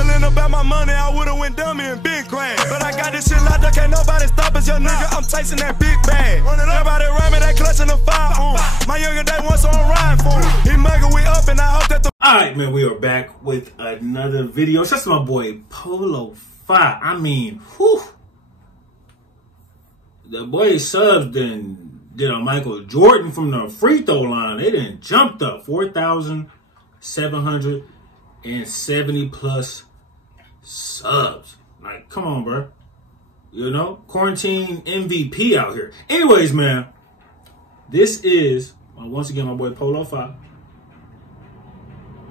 Stumbling about my money, I would've went dummy and been crash. But I got this shit locked up, can't nobody stop us, young nigga. I'm chasing that big bag. Everybody around me, they clutching the fire on. My younger day once on riding for him. He mugging we up, and I hope that the. Alright, man, we are back with another video. Shout out to my boy Polo 5. I mean, whew. The boy subs did a Michael Jordan from the free throw line. They done jumped up 4,770 plus subs. Like, come on, bro. You know, quarantine MVP out here. Anyways, man, this is once again my boy Polo 5.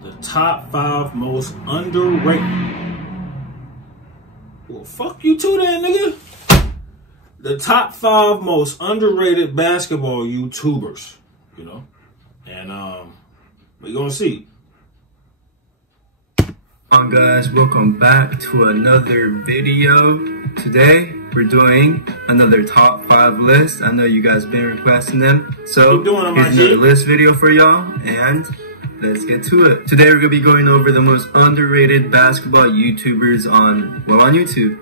The top 5 most underrated. Well, fuck you too, then, nigga. The top 5 most underrated basketball YouTubers, you know, and we're gonna see. Hi guys, welcome back to another video. Today we're doing another top 5 list. I know you guys been requesting them, so here's another list video for y'all, and let's get to it. Today we're gonna be going over the most underrated basketball YouTubers on YouTube.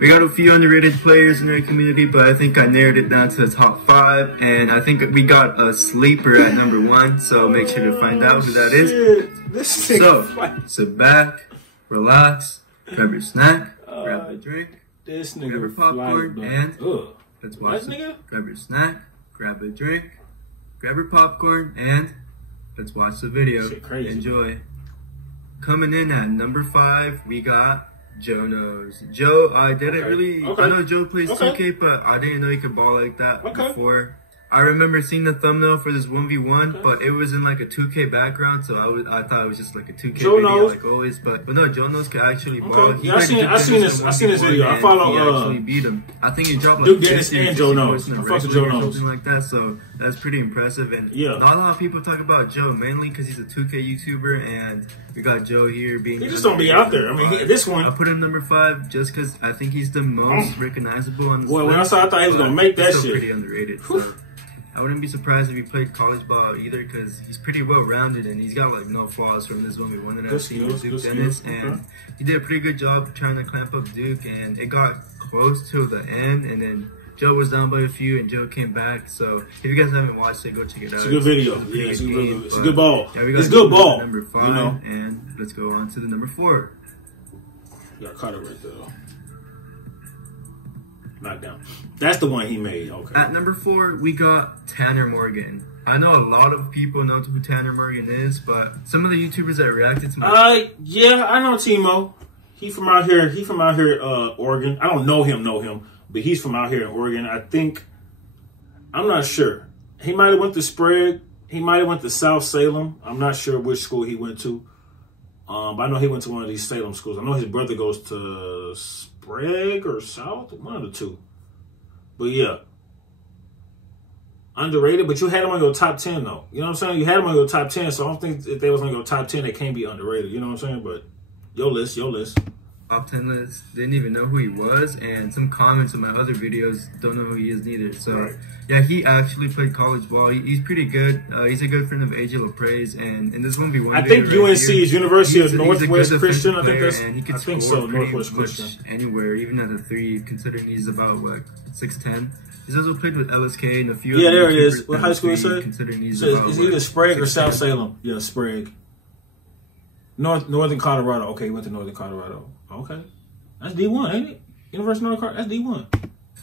We got a few underrated players in our community, but I think I narrowed it down to the top 5, and I think we got a sleeper at number 1, so make sure to find out who that is. So, sit back, relax, grab your snack, grab a drink, grab your popcorn, and let's watch it. Grab your snack, grab a drink, grab your popcorn, and let's watch the video. Enjoy. Coming in at number 5, we got Joe Knows. Joe, I didn't really, I know Joe plays 2K, but I didn't know he could ball like that before. I remember seeing the thumbnail for this 1v1, but it was in like a 2K background, so I thought it was just like a 2K video like always, but no, Joe Knows could actually ball. Yeah, I seen this video. I follow, he actually beat him. I think he dropped like Duke Dennis and Joe Knows. I fuck with Joe Knows. Something like that, so that's pretty impressive, and not a lot of people talk about Joe, mainly because he's a 2K YouTuber, and we got Joe here being. He just don't be out there. I mean, this one. I put him number 5 just because I think he's the most recognizable on this list. When I saw, I thought he was gonna make that shit. Pretty underrated. So I wouldn't be surprised if he played college ball either, because he's pretty well rounded and he's got like no flaws from this 1v1 that I've seen with Duke Dennis, and he did a pretty good job trying to clamp up Duke, and it got close to the end, and then Joe was down by a few, and Joe came back. So if you guys haven't watched it, go check it out. It's a good video. Yeah, it's a good ball. Yeah, it's good ball. Number 5, you know? And let's go on to the number 4. You got Carter right there. Knockdown. That's the one he made. Okay. At number 4, we got Tanner Morgan. I know a lot of people know who Tanner Morgan is, but some of the YouTubers that reacted to my yeah, I know Timo. He from out here. He from out here, Oregon. I don't know him, but he's from out here in Oregon. I think, I'm not sure. He might have went to Sprague. He might have went to South Salem. I'm not sure which school he went to. But I know he went to one of these Salem schools. I know his brother goes to Sprague or South, one of the two. But yeah, underrated. But you had him on your top 10 though. You know what I'm saying? You had him on your top 10, so I don't think if they was on your top 10, they can't be underrated. You know what I'm saying? But your list. Top 10 list, didn't even know who he was, and some comments on my other videos don't know who he is neither. So yeah, he actually played college ball. He's pretty good. He's a good friend of AJ LaPraise, and in this 1v1 I think UNC is University of Northwest Christian. I think that's, and he can score so, Northwest Christian anywhere, even at the 3, considering he's about like 6'10". He's also played with LSK and a few. Yeah, there it is. What high school is it? Considering he's about, is either Sprague or South Salem. Yeah, Sprague. Northern Colorado. Okay, he went to Northern Colorado. Okay. That's D1, ain't it? University of North Colorado, that's D1.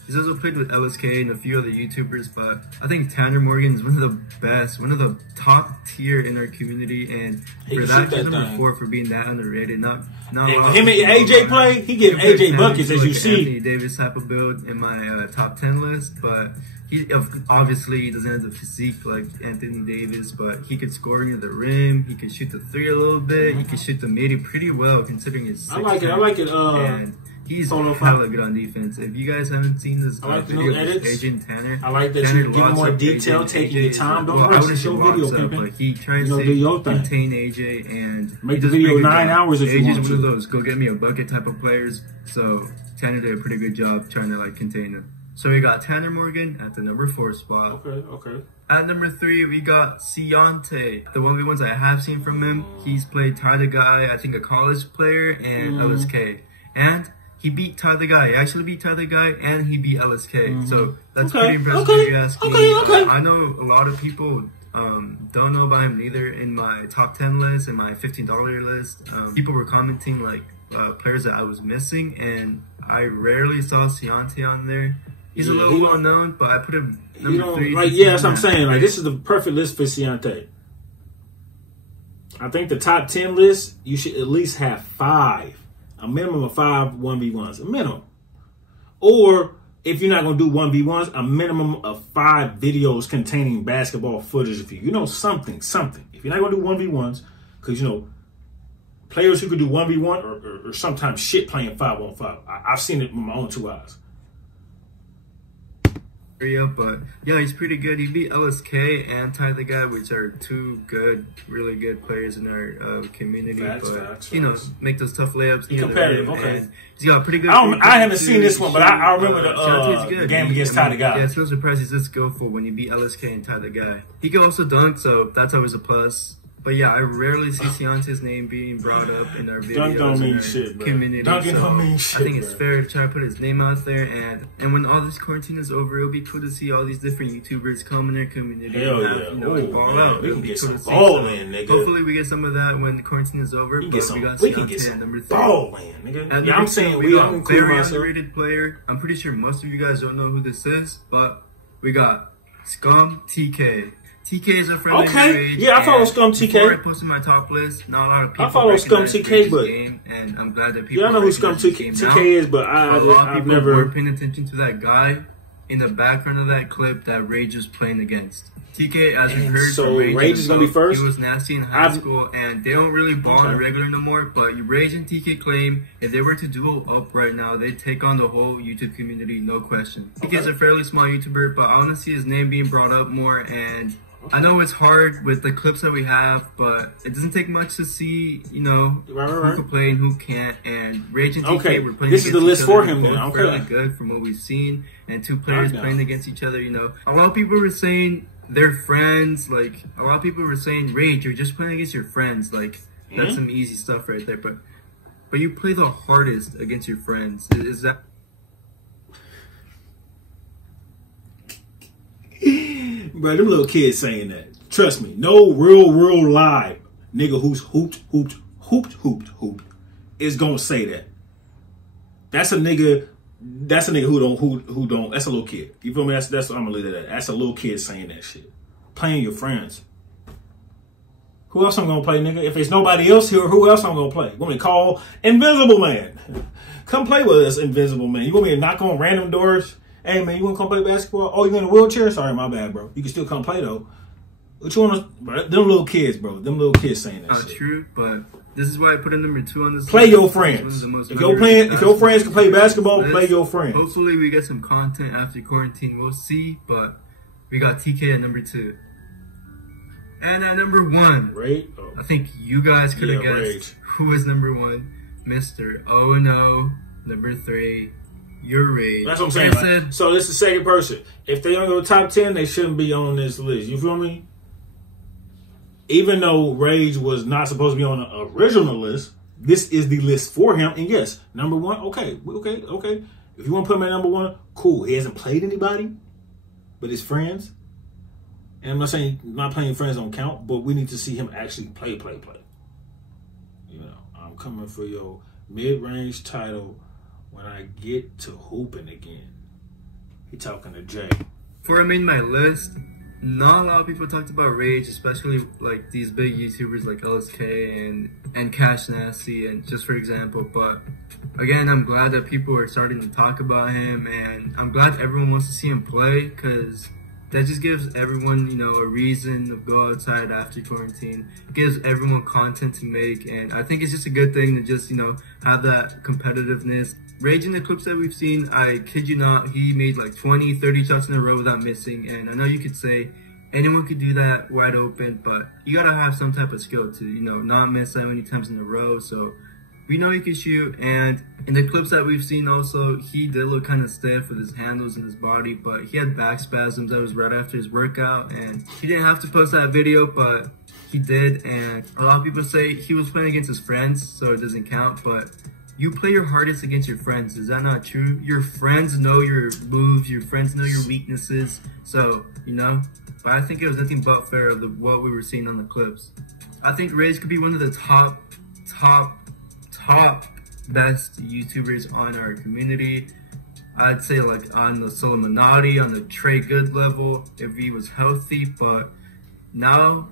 He's also played with LSK and a few other YouTubers, but I think Tanner Morgan is one of the best, one of the top tier in our community, and for that, number 4 for being that underrated. Not him and AJ play. He getting AJ buckets, as you see. Anthony Davis type of build in my top 10 list, but he obviously doesn't have the physique like Anthony Davis, but he could score near the rim. He can shoot the 3 a little bit. He can shoot the midi pretty well considering his 6'10". I like it. And he's hella good on defense. If you guys haven't seen this video with AJ and Tanner, I like that you give more detail, taking your time. Don't rush the show video, but he tries to contain AJ and make the video 9 hours if you want to. AJ's one of those go get me a bucket type of players. So Tanner did a pretty good job trying to like contain him. So we got Tanner Morgan at the number 4 spot. Okay. At number 3, we got Ciante. The 1v1s I have seen from him, he's played Ty the Guy, I think a college player, and LSK. And he beat Ty the Guy. He actually beat Ty the Guy, and he beat LSK. So that's pretty impressive if you ask me. I know a lot of people don't know about him neither. In my top 10 list, in my $15 list, people were commenting like players that I was missing, and I rarely saw Ciante on there. He's a little well known, but I put him number 3. Like, yeah, that's what I'm saying. Like, this is the perfect list for Ciante. I think the top 10 list, you should at least have 5. A minimum of 5 1v1s. A minimum. Or, if you're not going to do 1v1s, a minimum of 5 videos containing basketball footage of you. You know, something. If you're not going to do 1v1s, because, you know, players who could do 1v1 or sometimes shit playing 5-on-5. I've seen it with my own 2 eyes. But yeah, he's pretty good. He beat LSK and Ty the Guy, which are 2 good, really good players in our community. Facts. You know, make those tough layups. He's competitive, okay. He's got pretty good. I haven't seen this one, but I remember the game against Ty the Guy. Yeah, it's no surprise he's this skillful when you beat LSK and Ty the Guy. He can also dunk, so that's always a plus. But yeah, I rarely see Ciante's name being brought up in our videos. Dunk don't mean shit, bro. Community. Dunking don't mean shit, I think it's fair to try to put his name out there, and when all this quarantine is over, it'll be cool to see all these different YouTubers come in their community. Hell and yeah. You know, ball out. We can get some ball in, nigga. Hopefully we get some of that when the quarantine is over. We can get some number 3. Ball in, nigga. Yeah, I'm saying we got a very underrated player. I'm pretty sure most of you guys don't know who this is, but we got Scum TK. TK is a friend of Rage. Yeah, I follow Scum TK. Before I posted my top list, not a lot of people I follow Scum TK, but game, and I'm glad that people. Yeah, I know who Scum TK is, but I've never were paying attention to that guy in the background of that clip that Rage was playing against. TK, as we heard, so Rage is gonna be first. He was nasty in high school, and they don't really ball on regular no more. But Rage and TK claim if they were to duo up right now, they'd take on the whole YouTube community, no question. TK is a fairly small YouTuber, but I want to see his name being brought up more. And I know it's hard with the clips that we have, but it doesn't take much to see, you know, who can play and who can't. And Rage and TK were playing this is the list for him then. Fairly good from what we've seen, and 2 players playing against each other. You know, a lot of people were saying they're friends. Like, a lot of people were saying, Rage, you're just playing against your friends. Like, that's some easy stuff right there. But you play the hardest against your friends. Is that? Bro, them little kids saying that. Trust me, no real live nigga who's hooped is gonna say that. That's a nigga who don't. That's a little kid. You feel me? That's what I'm gonna leave it at. That's a little kid saying that shit. Playing your friends. Who else I'm gonna play, nigga? If there's nobody else here, who else I'm gonna play? You want me to call Invisible Man? Come play with us, Invisible Man. You want me to knock on random doors? Hey, man, you want to come play basketball? Oh, you in a wheelchair? Sorry, my bad, bro. You can still come play, though. What you want to... Bro, them little kids, bro. Them little kids saying that shit. True, but this is why I put in number 2 on this Play your friends. If your friends can play basketball, play your friends. Hopefully, we get some content after quarantine. We'll see, but we got TK at number 2. And at number 1, I think you guys could have guessed who is number 1. Mr. O&O, number 3. Your Rage. That's what I'm saying. So this is the second person. If they don't go top 10, they shouldn't be on this list. You feel me? Even though Rage was not supposed to be on the original list, this is the list for him. And yes, number 1, okay. If you want to put him at number 1, cool. He hasn't played anybody but his friends. And I'm not saying not playing friends don't count, but we need to see him actually play. You know, I'm coming for your mid-range title when I get to hooping again. He talking to Jay. Before I made my list, not a lot of people talked about Rage, especially like these big YouTubers like LSK and Cash Nasty, and just for example. But again, I'm glad that people are starting to talk about him, and I'm glad everyone wants to see him play, because that just gives everyone, you know, a reason to go outside after quarantine. It gives everyone content to make, and I think it's just a good thing to just, you know, have that competitiveness. Rage in the clips that we've seen, I kid you not, he made like 20, 30 shots in a row without missing. And I know you could say anyone could do that wide open, but you gotta have some type of skill to, you know, not miss that many times in a row. So we know he can shoot, and in the clips that we've seen also, he did look kind of stiff with his handles and his body, but he had back spasms. That was right after his workout, and he didn't have to post that video, but he did. And a lot of people say he was playing against his friends, so it doesn't count, but you play your hardest against your friends. Is that not true? Your friends know your moves, your friends know your weaknesses, so, you know. But I think it was nothing but fair of what we were seeing on the clips. I think Rage could be one of the top best YouTubers on our community. I'd say like on the Solomonati, on the Trey Good level, if he was healthy. But now,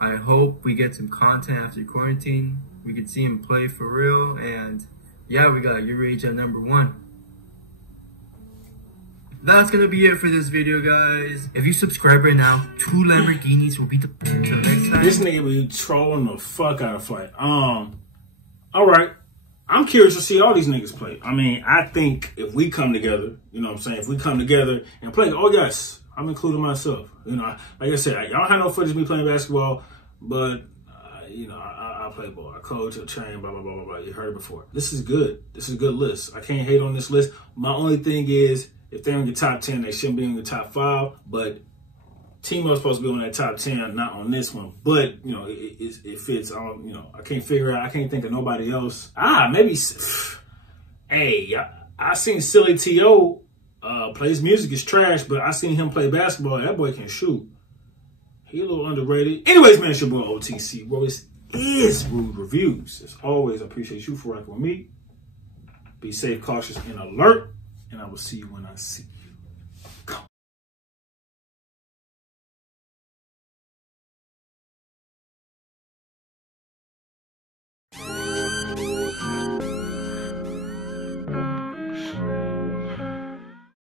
I hope we get some content after quarantine. We could see him play for real, and yeah, we got your Rage at #1. That's gonna be it for this video, guys. If you subscribe right now, 2 Lamborghinis will be the next time. This nigga be trolling the fuck out of Flight. All right. I'm curious to see all these niggas play. I mean, I think if we come together, you know what I'm saying? If we come together and play, oh yes, I'm including myself. You know, like I said, y'all have no footage of me playing basketball, but you know, I play ball. I coach, I train, blah, blah, blah, blah, blah. You heard it before. This is good. This is a good list. I can't hate on this list. My only thing is, if they're in the top 10, they shouldn't be in the top 5, but Teemo's supposed to be on that top 10, not on this one. But, you know, it fits. You know, I can't figure out. I can't think of nobody else. Maybe. Hey, I seen Silly T.O. Play. His music is trash, but I seen him play basketball. That boy can shoot. He a little underrated. Anyways, man, it's your boy OTC. Bro, this is Rude Reviews. As always, I appreciate you for rocking with me. Be safe, cautious, and alert. And I will see you when I see you.